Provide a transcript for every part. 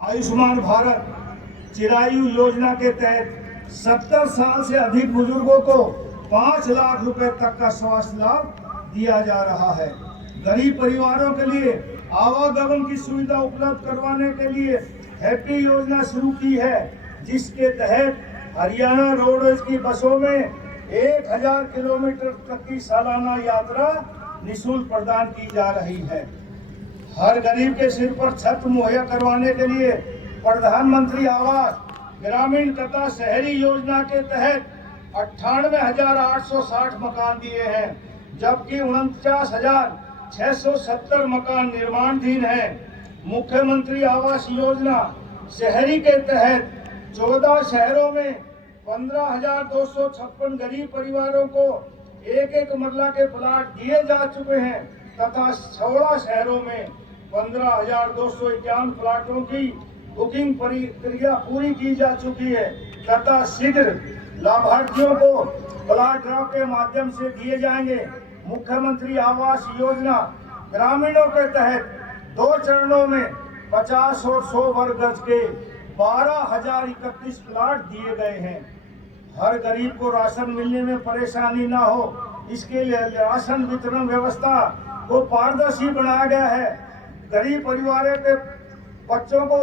आयुष्मान भारत चिरायु योजना के तहत 70 साल से अधिक बुजुर्गों को 5 लाख रुपए तक का स्वास्थ्य लाभ दिया जा रहा है। गरीब परिवारों के लिए आवागमन की सुविधा उपलब्ध करवाने के लिए हैप्पी योजना शुरू की है, जिसके तहत हरियाणा रोडवेज की बसों में 1000 किलोमीटर तक की सालाना यात्रा निःशुल्क प्रदान की जा रही है। हर गरीब के सिर पर छत मुहैया करवाने के लिए प्रधानमंत्री आवास ग्रामीण तथा शहरी योजना के तहत 98,860 मकान दिए हैं, जबकि 49,670 मकान निर्माणाधीन हैं। मुख्यमंत्री आवास योजना शहरी के तहत 14 शहरों में 15,256 गरीब परिवारों को एक मरला के प्लाट दिए जा चुके हैं तथा 16 शहरों में 15,251 प्लाटों की बुकिंग प्रक्रिया पूरी की जा चुकी है तथा शीघ्र लाभार्थियों को प्लाट ड्रॉ के माध्यम से दिए जाएंगे। मुख्यमंत्री आवास योजना ग्रामीणों के तहत 2 चरणों में 50 और 100 वर्ग गज के 12,031 प्लाट दिए गए हैं। हर गरीब को राशन मिलने में परेशानी न हो, इसके लिए राशन वितरण व्यवस्था को पारदर्शी बनाया गया है। गरीब परिवारों के बच्चों को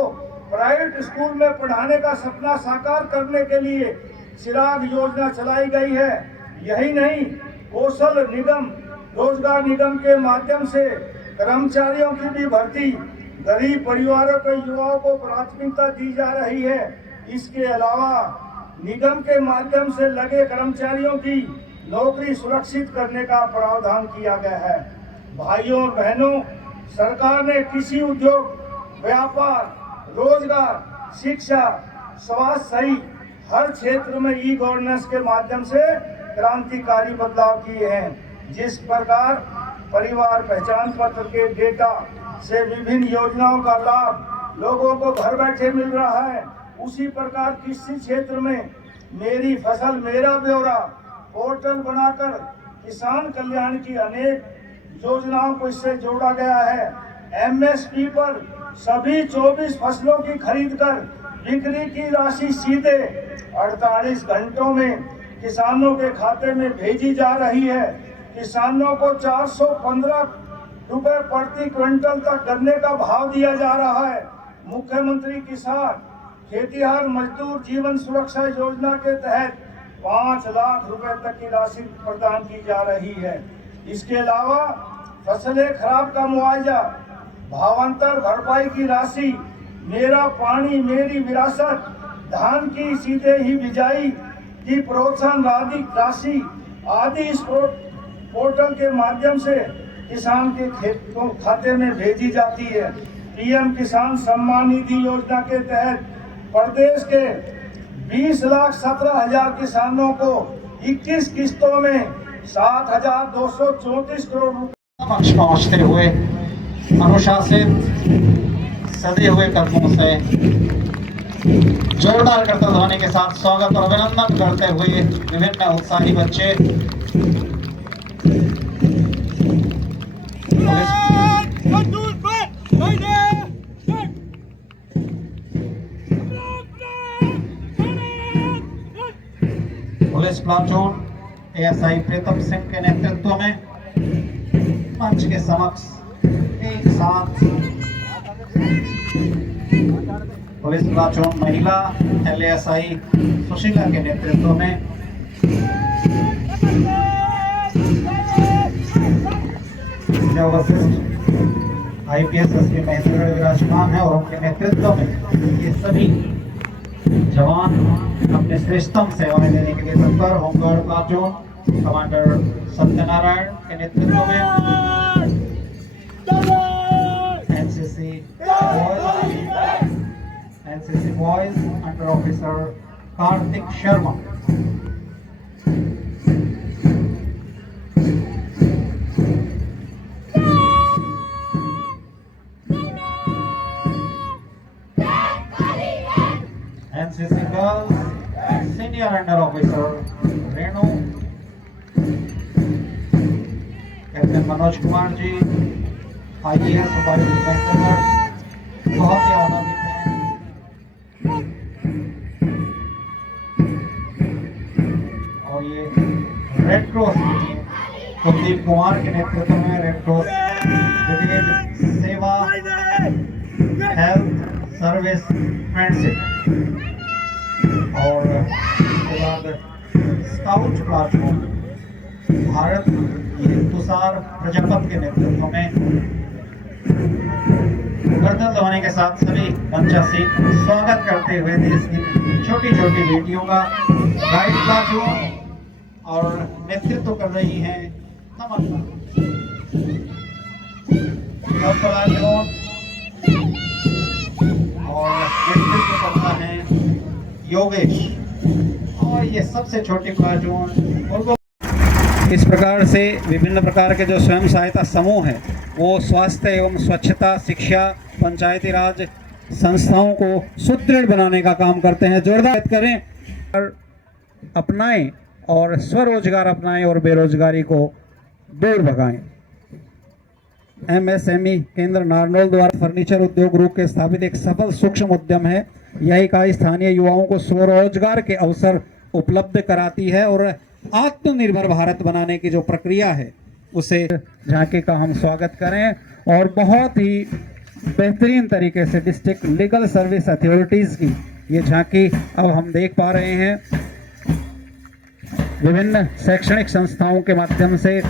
प्राइवेट स्कूल में पढ़ाने का सपना साकार करने के लिए चिराग योजना चलाई गई है। यही नहीं, कौशल निगम रोजगार निगम के माध्यम से कर्मचारियों की भी भर्ती गरीब परिवारों के युवाओं को प्राथमिकता दी जा रही है। इसके अलावा निगम के माध्यम से लगे कर्मचारियों की नौकरी सुरक्षित करने का प्रावधान किया गया है। भाइयों और बहनों, सरकार ने कृषि उद्योग, व्यापार, रोजगार, शिक्षा, स्वास्थ्य सहित हर क्षेत्र में ई गवर्नेंस के माध्यम से क्रांतिकारी बदलाव किए हैं। जिस प्रकार परिवार पहचान पत्र के डेटा से विभिन्न योजनाओं का लाभ लोगों को घर बैठे मिल रहा है, उसी प्रकार कृषि क्षेत्र में मेरी फसल मेरा ब्यौरा पोर्टल बनाकर किसान कल्याण की अनेक योजनाओं को इससे जोड़ा गया है। एमएसपी पर सभी 24 फसलों की खरीद कर बिक्री की राशि सीधे 48 घंटों में किसानों के खाते में भेजी जा रही है। किसानों को 415 रुपए प्रति क्विंटल तक गन्ने का भाव दिया जा रहा है। मुख्यमंत्री किसान खेतिहर मजदूर जीवन सुरक्षा योजना के तहत 5 लाख रुपए तक की राशि प्रदान की जा रही है। इसके अलावा फसलें खराब का मुआवजा, भावांतर भरपाई की राशि, मेरा पानी मेरी विरासत, धान की सीधे ही बिजाई की प्रोत्साहन राशि आदि इस पोर्टल के माध्यम से किसान के खाते में भेजी जाती है। पीएम किसान सम्मान निधि योजना के तहत प्रदेश के 20,17,000 किसानों को 21 किस्तों में 7,234 करोड़ रुपए पक्ष पहुंचते हुए अनुशासित सजे हुए कदमों से जोरदार करतब ध्वनि के साथ स्वागत और अभिनंदन करते हुए विभिन्न उत्साही बच्चे police platoon ASI Pritam Singh के नेतृत्व में मंच के समक्ष एक साथ पुलिस प्लाटून महिला एलएएसआई सुशीला के नेतृत्व में जो वरिष्ठ आईपीएस एसपी महेंद्रगढ़ विराजमान है और उनके नेतृत्व में ये सभी जवान अपने श्रेष्ठतम सेवाएं देने के लिए तत्पर। होमगार्ड प्लाटून कमांडर सत्यनारायण के नेतृत्व में NCC boys under officer Kartik Sharma, NCC girls senior under officer Renu, captain Manoj Kumar ji, IAS उपायुक्त महेंद्रगढ़, बहुत ही आनंदित हैं कुलदीप कुमार के नेतृत्व में रेड क्रॉस ब्रिगेड सेवा हेल्थ सर्विस फ्रेंडशिप और उसके बाद स्काउट प्लेटफॉर्म भारत ये तुषार प्रजापत के नेतृत्व में गर्दन दबाने के साथ सभी मंचा से स्वागत करते हुए देश की छोटी छोटी बेटियों का गाइड प्लाटून और नेतृत्व कर रही हैं तमन्ना प्लाटून और नेतृत्व करता है योगेश और ये सबसे छोटी प्लाटून। इस प्रकार से विभिन्न प्रकार के जो स्वयं सहायता समूह हैं वो स्वास्थ्य एवं स्वच्छता, शिक्षा, पंचायती राज संस्थाओं को सुदृढ़ बनाने का काम करते हैं। जोरदार करें और अपनाएं और स्वरोजगार अपनाएं और बेरोजगारी को दूर भगाएं। MSME केंद्र नारनौल द्वारा फर्नीचर उद्योग ग्रुप के स्थापित एक सफल सूक्ष्म उद्यम है। यह इकाई स्थानीय युवाओं को स्वरोजगार के अवसर उपलब्ध कराती है और आत्मनिर्भर भारत बनाने की जो प्रक्रिया है उसे झांकी का हम स्वागत करें। और बहुत ही बेहतरीन तरीके से डिस्ट्रिक्ट लीगल सर्विस अथॉरिटीज़ की ये झांकी अब हम देख पा रहे हैं। विभिन्न शैक्षणिक संस्थाओं के माध्यम से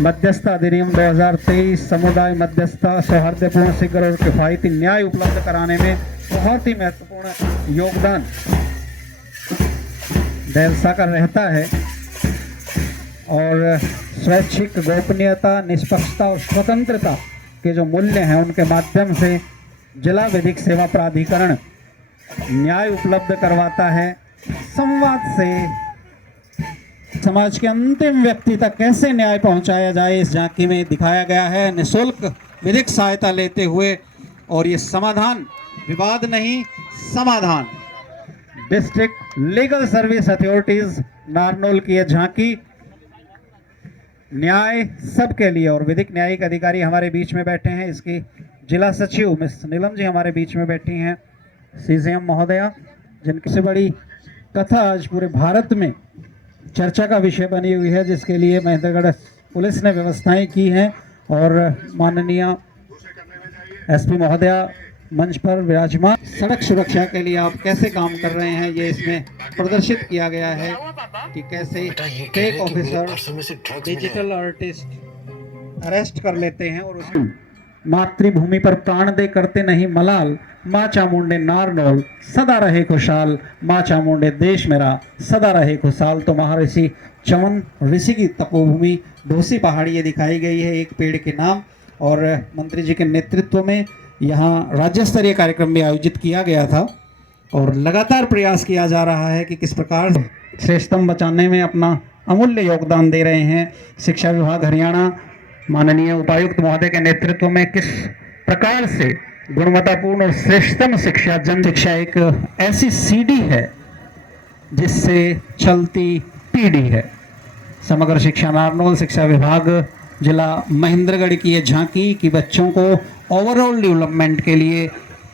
मध्यस्थता अधिनियम 2023 समुदाय मध्यस्थता सौहार्दपूर्ण, शीघ्र और किफायती न्याय उपलब्ध कराने में बहुत ही महत्वपूर्ण योगदान दर्शा कर रहता है। और स्वैच्छिक गोपनीयता, निष्पक्षता और स्वतंत्रता के जो मूल्य हैं उनके माध्यम से जिला विधिक सेवा प्राधिकरण न्याय उपलब्ध करवाता है। संवाद से समाज के अंतिम व्यक्ति तक कैसे न्याय पहुंचाया जाए इस झांकी में दिखाया गया है, निःशुल्क विधिक सहायता लेते हुए। और ये समाधान विवाद नहीं, समाधान। District legal service authorities Narnaul की यह झांकी न्याय सबके लिए। और विधिक न्यायिक अधिकारी हमारे बीच में बैठे हैं, इसकी जिला सचिव मिस नीलम जी हमारे बीच में बैठी हैं, CCM महोदया, जिनकी से बड़ी कथा आज पूरे भारत में चर्चा का विषय बनी हुई है, जिसके लिए महेंद्रगढ़ पुलिस ने व्यवस्थाएं की हैं। और माननीय SP महोदया मंच पर विराजमान। सड़क सुरक्षा के लिए आप कैसे काम कर रहे हैं ये इसमें प्रदर्शित किया गया है कि कैसे fake officer digital artist arrest कर लेते हैं और उसमें मातृभूमि पर प्राण दे करते नहीं मलाल, माँ चामुंडे नारनौल सदा रहे खुशहाल, माँ चामुंडे देश मेरा सदा रहे खुशहाल। तो महर्षि चमन ऋषि की तपोभूमि धोसी पहाड़ी ये दिखाई गई है एक पेड़ के नाम। और मंत्री जी के नेतृत्व में यहाँ राज्य स्तरीय कार्यक्रम भी आयोजित किया गया था और लगातार प्रयास किया जा रहा है कि किस प्रकार श्रेष्ठतम बचाने में अपना अमूल्य योगदान दे रहे हैं। शिक्षा विभाग हरियाणा माननीय उपायुक्त महोदय के नेतृत्व में किस प्रकार से गुणवत्तापूर्ण और श्रेष्ठतम शिक्षा जन शिक्षा एक ऐसी सीढ़ी है जिससे चलती पीढ़ी है। समग्र शिक्षा नारनौल शिक्षा विभाग जिला महेंद्रगढ़ की ये झांकी कि बच्चों को ओवरऑल डेवलपमेंट के लिए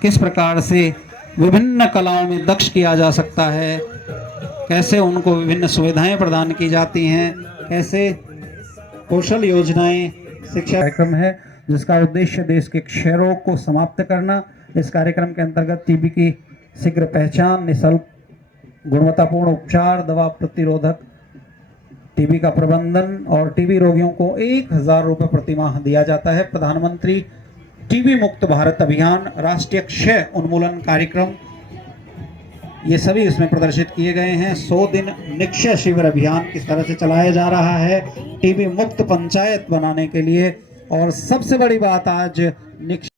किस प्रकार से विभिन्न कलाओं में दक्ष किया जा सकता है, कैसे उनको विभिन्न सुविधाएं प्रदान की जाती हैं, कैसे कौशल योजनाएं शिक्षा कार्यक्रम है जिसका उद्देश्य देश के क्षय रोग को समाप्त करना। इस कार्यक्रम के अंतर्गत टीबी की शीघ्र पहचान, निःशुल्क गुणवत्तापूर्ण उपचार, दवा प्रतिरोधक टीबी का प्रबंधन और टीबी रोगियों को 1000 रुपये प्रतिमाह दिया जाता है। प्रधानमंत्री टीबी मुक्त भारत अभियान, राष्ट्रीय क्षय उन्मूलन कार्यक्रम, ये सभी इसमें प्रदर्शित किए गए हैं। 100 दिन निक्षय शिविर अभियान किस तरह से चलाया जा रहा है टीबी मुक्त पंचायत बनाने के लिए। और सबसे बड़ी बात आज निक्षय